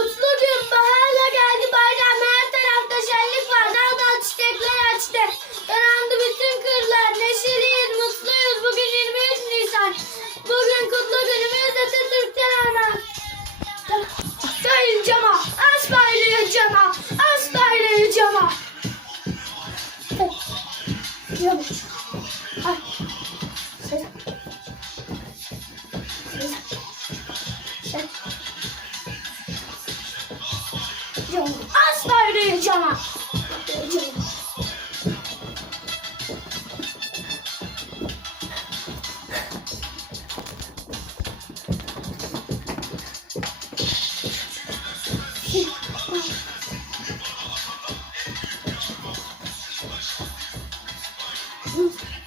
Mutlu gün baharla geldi bayram her tarafta şenlik var. Dal dal çiçekler açtı. Yanandı bütün kırlar. Neşeliyiz mutluyuz. Bugün 23 Nisan. Bugün kutlu günümüz Atatürk'ten ana Aslayın cama aslayın cama aslayın cama Yavaş Ay. Selam Selam Selam yapacağım. Asla öyle yapacağım. Mm-hmm.